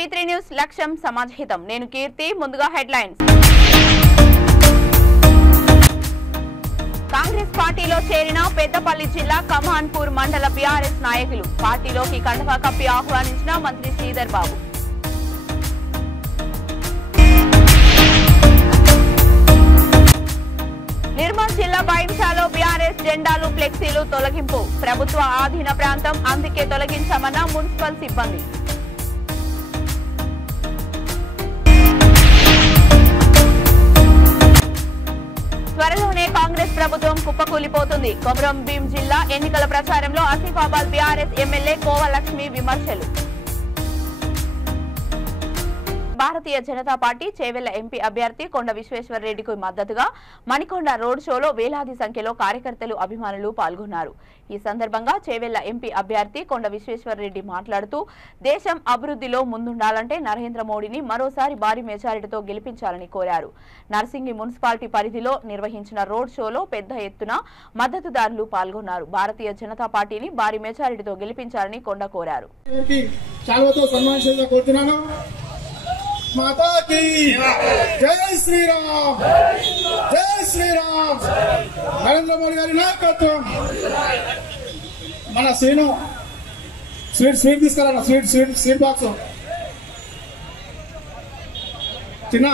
V3 news లక్ష్యం సమాజహితం. నేను కీర్తి. ముందుగా హెడ్లైన్స్. కాంగ్రెస్ పార్టీలో చేరిన పెద్దపల్లి జిల్లా కమాన్పూర్ మండల బీఆర్ఎస్ నాయకులు. పార్టీలోకి కండువా కప్పి ఆహ్వానించిన మంత్రి శ్రీధర్ బాబు. నిర్మల్ జిల్లా బైంసాలో బీఆర్ఎస్ జెండాలు ఫ్లెక్సీలు తొలగింపు. ప్రభుత్వ ఆధీన ప్రాంతం, అందుకే తొలగించామన్న మున్సిపల్ సిబ్బంది. త్వరలోనే కాంగ్రెస్ ప్రభుత్వం కుప్పకూలిపోతుంది. కొమరం భీం జిల్లా ఎన్నికల ప్రచారంలో ఆసిఫాబాద్ బీఆర్ఎస్ ఎమ్మెల్యే కోవలక్ష్మి విమర్శలు. భారతీయ జనతా పార్టీ చేవెళ్ల ఎంపీ అభ్యర్థి కొండ విశ్వేశ్వర్ రెడ్డికి మద్దతుగా మణికొండ రోడ్ షోలో వేలాది సంఖ్యలో కార్యకర్తలు, అభిమానులు పాల్గొన్నారు. ఈ సందర్భంగా చేవెళ్ల ఎంపీ అభ్యర్థి కొండ విశ్వేశ్వర్ రెడ్డి మాట్లాడుతూ, దేశం అభివృద్ధిలో ముందుండాలంటే నరేంద్ర మోడీని మరోసారి భారీ మెజారిటీతో గెలిపించాలని కోరారు. నర్సింగి మున్సిపాలిటీ పరిధిలో నిర్వహించిన రోడ్ షోలో పెద్ద ఎత్తున మద్దతుదారులు పాల్గొన్నారు. భారతీయ జనతా పార్టీని భారీ మెజారిటీతో గెలిపించాలని కొండ కోరారు. माता की जय श्री राम, जय श्री राम. नरेंद्र मोदी गारी नायकत्వం. మన శ్రీను స్వీట్ తీసుకురా. స్వీట్ బాక్స్ చిన్న.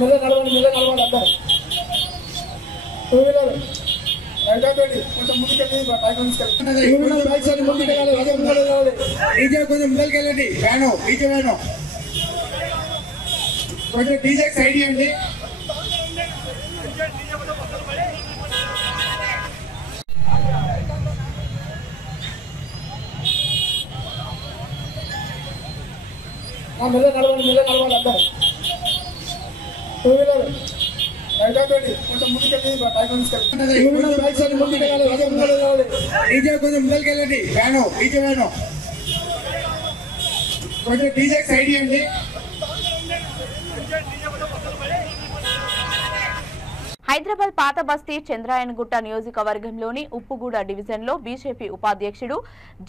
మిల్ల నడవండి అందరు. టూ వీలర్ కొంచెం ముందుకెళ్ళి కొంచెం ముందుకెళ్ళండి. వ్యాను డీజే వ్యాను కొంచెం డీజే సైడ్ ఇవ్వండి. మిల్ల నడవండి అందరు. టూ వీలర్ కొంచెం ముందుకెళ్ళి డీజే కొంచెం ముందుకెళ్ళండి. వ్యాను డీజే వ్యాను కొంచెం డీజే సైడ్ ఇవ్వండి. హైదరాబాద్ పాత బస్తీ చంద్రాయనగుట్ట నియోజకవర్గంలోని ఉప్పుగూడ డివిజన్లో బీజేపీ ఉపాధ్యక్షుడు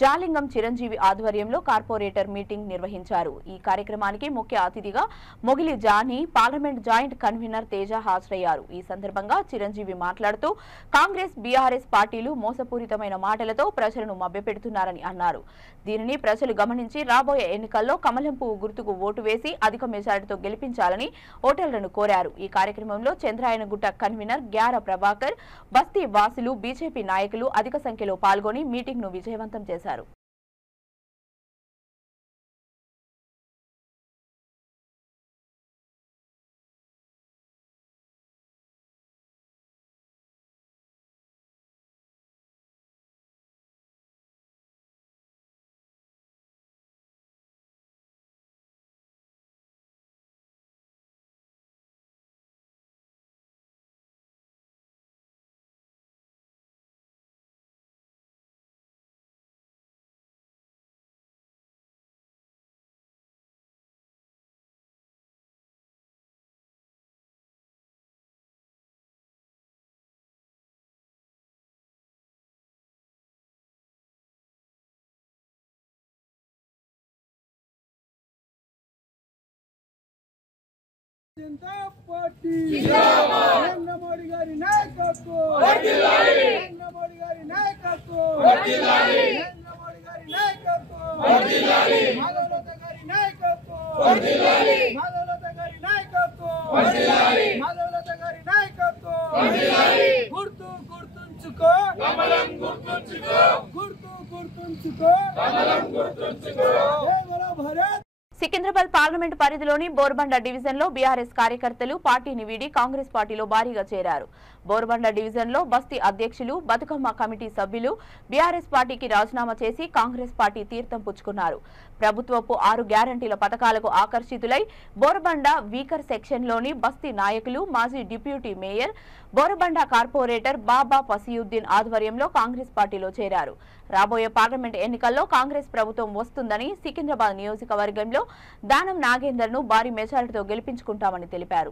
జాలింగం చిరంజీవి ఆధ్వర్యంలో కార్పొరేటర్ మీటింగ్ నిర్వహించారు. ఈ కార్యక్రమానికి ముఖ్య అతిథిగా Mogili Jani, parliament joint convener Teja హాజరయ్యారు. ఈ సందర్భంగా చిరంజీవి మాట్లాడుతూ, కాంగ్రెస్, బీఆర్ఎస్ పార్టీలు మోసపూరితమైన మాటలతో ప్రజలను మభ్యపెడుతున్నారని అన్నారు. దీనిని ప్రజలు గమనించి రాబోయే ఎన్నికల్లో కమలం పువ్వు గుర్తుకు ఓటు వేసి అధిక మెజారిటీతో గెలిపించాలని ఓటర్లను కోరారు. ఈ కార్యక్రమంలో చంద్రాయనగుట్ట కన్వీనర్ గ్యార ప్రభాకర్, బస్తీ వాసులు, బీజేపీ నాయకులు అధిక సంఖ్యలో పాల్గొని మీటింగ్ ను విజయవంతం చేశారు. जनता पार्टी नरेंद्र मोदी गारी नायकत्व नरेंद्र मोदी गारी नायकत्व नरेंद्र मोदी गारी नायकत्व माधवलता गारी नायकत्व माधवलता गारी नायकत्व माधवलता गारी नायकत्व गुर्तु गुर्తుంచుకో కమలం గుర్తుంచుకో గుర్తు గుర్తుంచుకో కమలం గుర్తుంచుకో జై బోలో భారత్. సికింద్రాబాద్ పార్లమెంట్ పరిధిలోని బోర్బండ డివిజన్లో బీఆర్ఎస్ కార్యకర్తలు పార్టీని వీడి కాంగ్రెస్ పార్టీలో భారీగా చేరారు. బోర్బండ డివిజన్లో బస్తీ అధ్యక్షులు, బతుకమ్మ కమిటీ సభ్యులు బీఆర్ఎస్ పార్టీకి రాజీనామా చేసి కాంగ్రెస్ పార్టీ తీర్థం పుచ్చుకున్నారు. ప్రభుత్వపు 6 గ్యారంటీల పథకాలకు ఆకర్షితులై బోర్బండ వీకర్ సెక్షన్లోని బస్తీ నాయకులు, మాజీ డిప్యూటీ మేయర్, బోర్బండ కార్పొరేటర్ బాబా పసియుద్దీన్ ఆధ్వర్యంలో కాంగ్రెస్ పార్టీలో చేరారు. రాబోయే పార్లమెంట్ ఎన్నికల్లో కాంగ్రెస్ ప్రభుత్వం వస్తుందని, సికింద్రాబాద్ నియోజకవర్గంలో దానం నాగేందర్ ను భారీ మెజారిటీతో గెలిపించుకుంటామని తెలిపారు.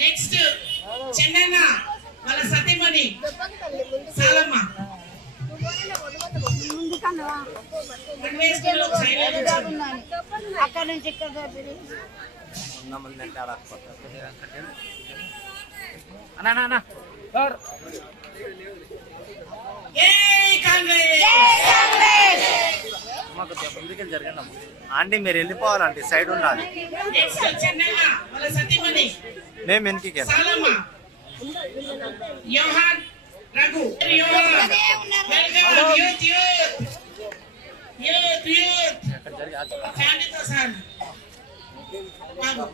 నెక్స్ట్ చెన్నన్న వాళ్ళ సతీమణి సాలమ్మ అక్కడ నుంచి ఆంటీ మీరు వెళ్ళిపోవాలంటే సైడ్ ఉండాలి. నెక్స్ట్ చెన్నన్న వాళ్ళ సతీమణి మేము వెనక్కి Salamma Yohan Raghu welcome youth youth youth ఫ్యామిలీతో సార్ బాబు.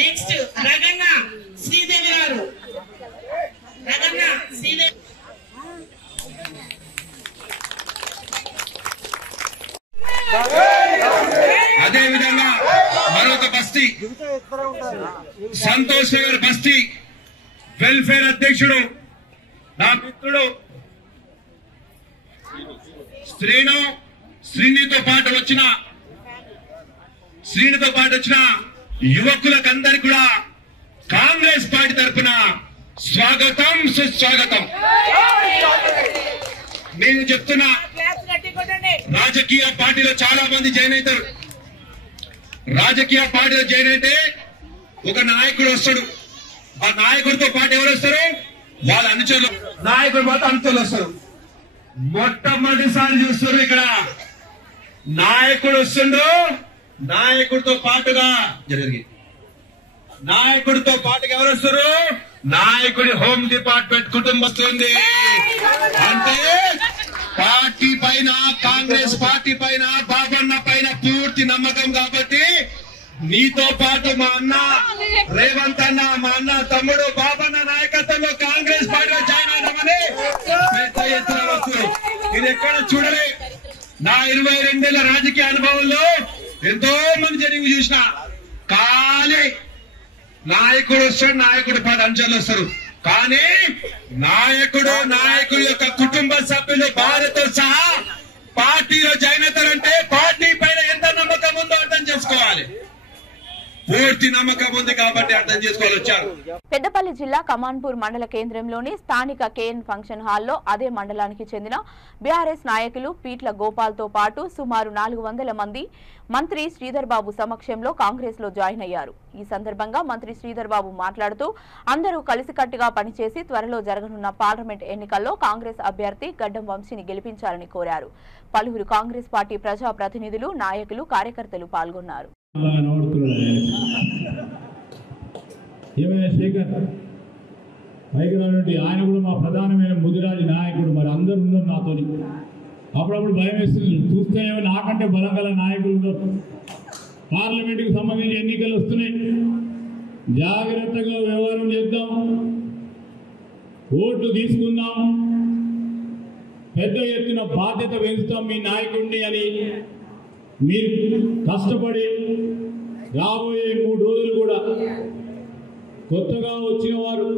నెక్స్ట్ రగన్న శ్రీదేవి గారు రగన్న శ్రీదేవి. అదే విధంగా మరొక బస్తీ సంతోష్ నగర్ బస్తీ వెల్ఫేర్ అధ్యక్షుడు నా మిత్రుడు శ్రీనితో పాటు వచ్చిన యువకులకందరికి కూడా కాంగ్రెస్ పార్టీ తరఫున స్వాగతం సుస్వాగతం. నేను చెప్తున్నా, రాజకీయ పార్టీలో చాలా మంది జాయిన్ అవుతారు. రాజకీయ పార్టీలో జాయిన్ అయితే ఒక నాయకుడు వస్తాడు. ఆ నాయకుడితో పాటు ఎవరు వస్తారు? వాళ్ళ అనుచరులు. నాయకుడు పాటు అనుచరులు వస్తారు. మొట్టమొదటిసారి చూస్తారు ఇక్కడ నాయకుడు వస్తుండు. నాయకుడితో పాటుగా ఎవరు వస్తారు? నాయకుడి హోమ్ డిపార్ట్మెంట్ కుటుంబస్తుంది. అంటే పార్టీ పైన, కాంగ్రెస్ పార్టీ పైన, బాబన్న పైన పూర్తి నమ్మకం. కాబట్టి నీతో పాటు మా అన్న రేవంత్ అన్న, మా అన్న తమ్ముడు బాబన్న నాయకత్వంలో కాంగ్రెస్ పార్టీలో జాయిన్ అయినామని పెద్ద ఎత్తున వస్తుంది. ఇది ఎక్కడ చూడలే. నా 22 ఏళ్ల రాజకీయ అనుభవంలో ఎంతో మంది జరిగి చూసిన. కానీ నాయకుడు వస్తాడు, నాయకుడు పాటు అంచనాలు వస్తారు. కానీ నాయకుడి యొక్క కుటుంబ సభ్యులు భార్యతో సహా పార్టీలో జాయిన్ అవుతారంటే పార్టీ పైన ఎంత నమ్మకం ఉందో అర్థం చేసుకోవాలి. పూర్తి నమ్మకం ఉంది కాబట్టి అర్థం చేసుకోవాలి. వచ్చారు. పెద్దపల్లి జిల్లా కమాన్పూర్ మండల కేంద్రంలోని స్థానిక కేఎన్ ఫంక్షన్ హాల్లో అదే మండలానికి చెందిన బీఆర్ఎస్ నాయకులు పీట్ల గోపాల్తో పాటు సుమారు 400 మంది మంత్రి శ్రీధర్ బాబు సమక్షంలో కాంగ్రెస్ లో జాయిన్ అయ్యారు. ఈ సందర్భంగా మంత్రి శ్రీధర్ బాబు మాట్లాడుతూ అందరూ కలిసికట్టుగా పనిచేసి త్వరలో జరగనున్న పార్లమెంట్ ఎన్నికల్లో కాంగ్రెస్ అభ్యర్థి గడ్డం వంశీని గెలిపించాలని కోరారు. పలువురు కాంగ్రెస్ పార్టీ ప్రజా ప్రతినిధులు, నాయకులు, కార్యకర్తలు పాల్గొన్నారు. ఏమైనా శేఖర్ పైకి రానుంటే ఆయన కూడా మా ప్రధానమైన ముదిరాజు నాయకుడు. మరి అందరు ఉన్నారు నాతో. అప్పుడప్పుడు భయం వేస్తుంది. చూస్తేనేమో నాకంటే బలం గల నాయకులు ఉన్నారు. పార్లమెంటుకు సంబంధించి ఎన్నికలు వస్తున్నాయి. జాగ్రత్తగా వ్యవహారం చేద్దాం, ఓట్లు తీసుకుందాం, పెద్ద ఎత్తున బాధ్యత వహిస్తాం మీ నాయకుడిని అని మీరు కష్టపడి రాబోయే 3 రోజులు కూడా కొత్తగా వచ్చిన వారు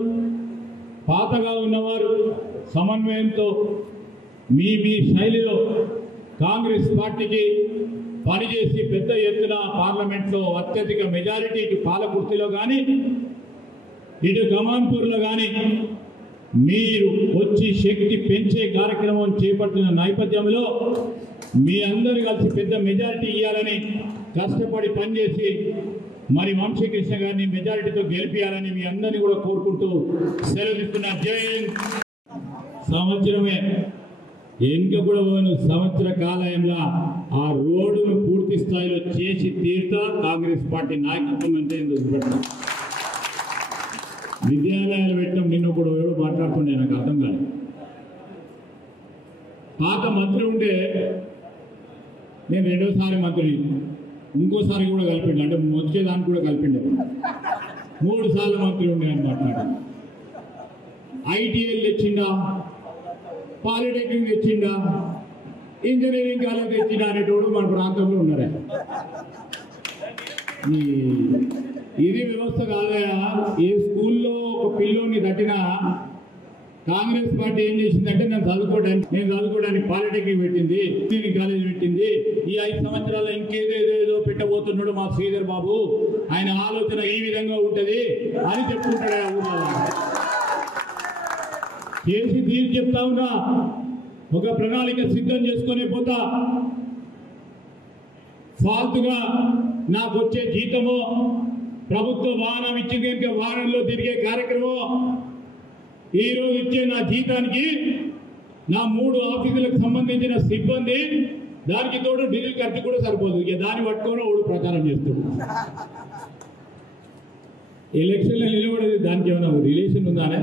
పాతగా ఉన్నవారు సమన్వయంతో మీ శైలిలో కాంగ్రెస్ పార్టీకి పనిచేసి పెద్ద ఎత్తున పార్లమెంట్లో అత్యధిక మెజారిటీకి పాలకుర్తిలో కానీ ఇటు గమాన్పూర్లో కానీ మీరు వచ్చి శక్తి పెంచే కార్యక్రమం చేపట్టిన నేపథ్యంలో మీ అందరూ కలిసి పెద్ద మెజారిటీ ఇవ్వాలని కష్టపడి పనిచేసి మరి వంశీకృష్ణ గారిని మెజారిటీతో గెలిపించాలని మీ అందరినీ కూడా కోరుకుంటూ సెలవుస్తున్న జై హింద్. సంవత్సరమే ఇంకా కూడా సంవత్సర కాలంలో ఆ రోడ్డును పూర్తి స్థాయిలో చేసి తీరుతా కాంగ్రెస్ పార్టీ నాయకత్వం అంటే చూపెడతాం. విద్యాలయాలు పెట్టడం నిన్ను కూడా ఎవరు మాట్లాడుతుండే నాకు అర్థం కాదు. పాత మంత్రి ఉంటే నేను రెండోసారి మంత్రి ఇంకోసారి కూడా కలిపిండు, అంటే వచ్చేదానికి కూడా కలిపిండే 3 సార్లు మంత్రి ఉండే అని మాట్లాడు. ఐటీఐలు తెచ్చిండా, పాలిటెక్నిక్ తెచ్చిండా, ఇంజనీరింగ్ కాలేజ్ తెచ్చిండా అనేటోడు మన ప్రాంతంలో ఉన్నారే. ఇది వ్యవస్థ కాదయా. ఏ స్కూల్లో ఒక పిల్లోని తట్టినా కాంగ్రెస్ పార్టీ ఏం చేసిందంటే నేను చదువుకోవడానికి పాలిటెక్నిక్ పెట్టింది, ఇంజనీరింగ్ కాలేజ్ పెట్టింది. ఈ 5 సంవత్సరాలు ఇంకేదేదేదో పెట్టబోతున్నాడు మా శ్రీధర్ బాబు, ఆయన ఆలోచన ఈ విధంగా ఉంటది అని చెప్పుకుంటాడు. చేసి తీర్చి చెప్తా ఉన్నా, ఒక ప్రణాళిక సిద్ధం చేసుకునే పోతా. ఫాల్తుగా నాకు వచ్చే జీతము, ప్రభుత్వ వాహనం ఇచ్చింది కనుక వాహనంలో తిరిగే కార్యక్రమం, ఈ రోజు ఇచ్చే నా జీతానికి నా 3 ఆఫీసులకు సంబంధించిన సిబ్బంది, దానికి తోడు డీజిల్ ఖర్చు కూడా సరిపోదు. ఇక దాన్ని పట్టుకొని ఓడు ప్రచారం చేస్తాడు. ఎలక్షన్లో నిలబడేది దానికి ఏమైనా రిలేషన్ ఉందానే?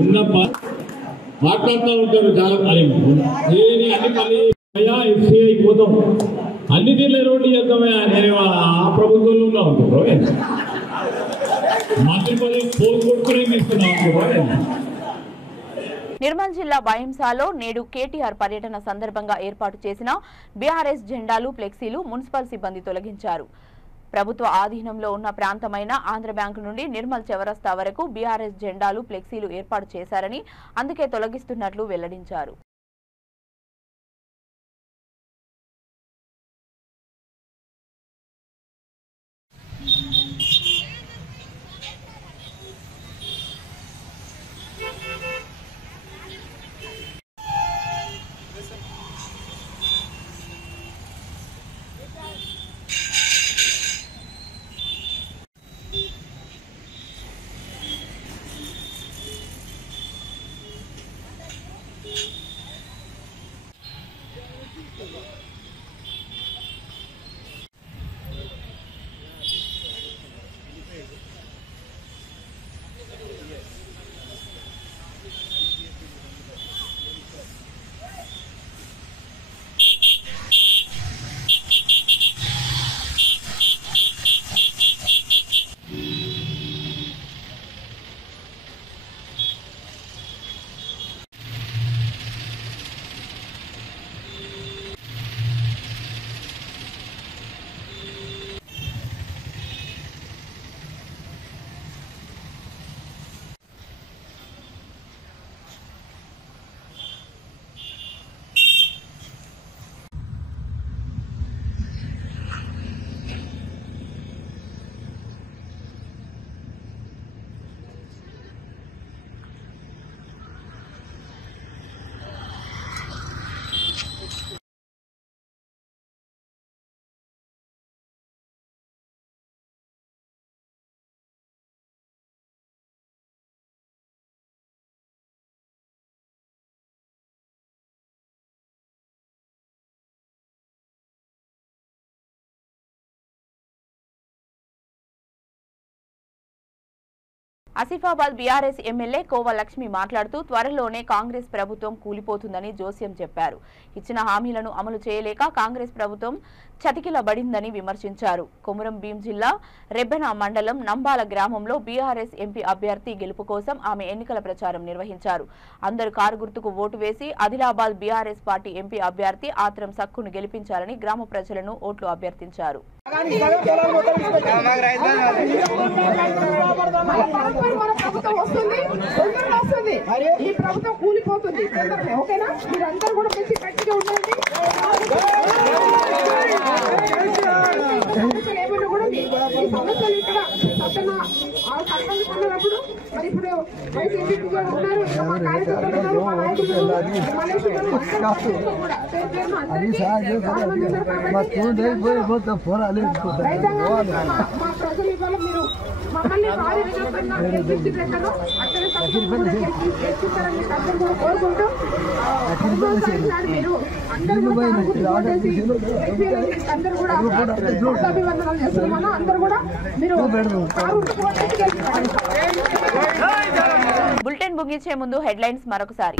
ఉన్న మాట్లాడుతూ ఉంటారు చాలా. ఎఫ్సీఐ పోతాం, అన్ని తీర్లే రోడ్డు చేద్దామయ్యా. నేను ఆ ప్రభుత్వంలో ఉన్నా అనుకో, మంత్రి పదవి పోగొట్టుకునే తీసుకున్నాను. నిర్మల్ జిల్లా బైంసాలో నేడు కేటీఆర్ పర్యటన సందర్భంగా ఏర్పాటు చేసిన బీఆర్ఎస్ జెండాలు, ఫ్లెక్సీలు మున్సిపల్ సిబ్బంది తొలగించారు. ప్రభుత్వ ఆధీనంలో ఉన్న ప్రాంతమైన ఆంధ్ర బ్యాంకు నుండి నిర్మల్ చౌరస్తా వరకు బీఆర్ఎస్ జెండాలు, ఫ్లెక్సీలు ఏర్పాటు చేశారని, అందుకే తొలగిస్తున్నట్లు వెల్లడించారు. ఆసిఫాబాద్ బీఆర్ఎస్ ఎమ్మెల్యే కోవ లక్ష్మి మాట్లాడుతూ త్వరలోనే కాంగ్రెస్ ప్రభుత్వం కూలిపోతుందని జోస్యం చెప్పారు. ఇచ్చిన హామీలను అమలు చేయలేక కాంగ్రెస్ ప్రభుత్వం చతికిలబడిందని విమర్శించారు. కొమురం భీం జిల్లా రెబ్బెన మండలం నంబాల గ్రామంలో బీఆర్ఎస్ ఎంపీ అభ్యర్థి గెలుపు కోసం ఆమె ఎన్నికల ప్రచారం నిర్వహించారు. అందరూ కారు గుర్తుకు ఓటు వేసి ఆదిలాబాద్ బీఆర్ఎస్ పార్టీ ఎంపీ అభ్యర్థి ఆత్రం సక్కును గెలిపించాలని గ్రామ ప్రజలను ఓట్లు అభ్యర్థించారు. ప్రభుత్వం వస్తుంది, తొందరగా వస్తుంది. ఈ ప్రభుత్వం కూలిపోతుంది తొందరగా. ఓకేనా? మీరందరూ కూడా మంచి గట్టిగా ఉండండి. సమస్యలు ఏమైనా కూడా ఈ సమస్యలు ఇక్కడ సత్యన సర్పంచ్ ఉన్నప్పుడు మరి ఇప్పుడు వైసీపీ ఉన్నారు, మా కార్యకర్తలు ఉన్నారు, మా నాయకులు మా ప్రజలు ఇవాళ మీరు మమ్మల్ని భారీ విజయంగా గెలిపించినట్టు అక్కడ గెలిపిస్తారని అందరూ కూడా కోరుకుంటూ మీరు అందరూ కూడా అభివందనాలు చేస్తున్నాను. అందరూ కూడా మీరు బులెటిన్ ముగించే ముందు హెడ్లైన్స్ మరొకసారి.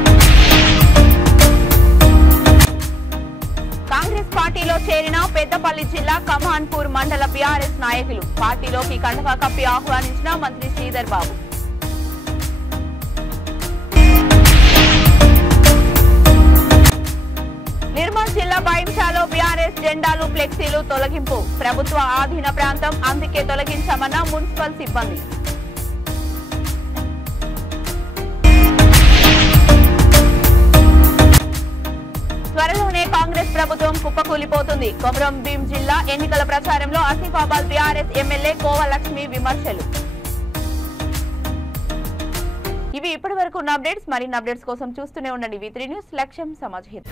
కాంగ్రెస్ పార్టీలో చేరిన పెద్దపల్లి జిల్లా కమాన్పూర్ మండల బీఆర్ఎస్ నాయకులు. పార్టీలోకి కండువా కప్పి ఆహ్వానించిన మంత్రి శ్రీధర్ బాబు. నిర్మల్ జిల్లా బైంసాలో బీఆర్ఎస్ జెండాలు ఫ్లెక్సీలు తొలగింపు. ప్రభుత్వ ఆధీన ప్రాంతం, అందుకే తొలగించామన్న మున్సిపల్ సిబ్బంది. త్వరలోనే కాంగ్రెస్ ప్రభుత్వం కుప్పకూలిపోతుంది. కొమరం భీం జిల్లా ఎన్నికల ప్రచారంలో ఆసిఫాబాద్ బీఆర్ఎస్ ఎమ్మెల్యే కోవలక్ష్మి విమర్శలు. ఇవి ఇప్పటి వరకు ఉన్న అప్డేట్స్. మరిన్ని అప్డేట్స్ కోసం చూస్తూనే ఉండండి V3 న్యూస్. లక్ష్యం సమాజ్ హిత్.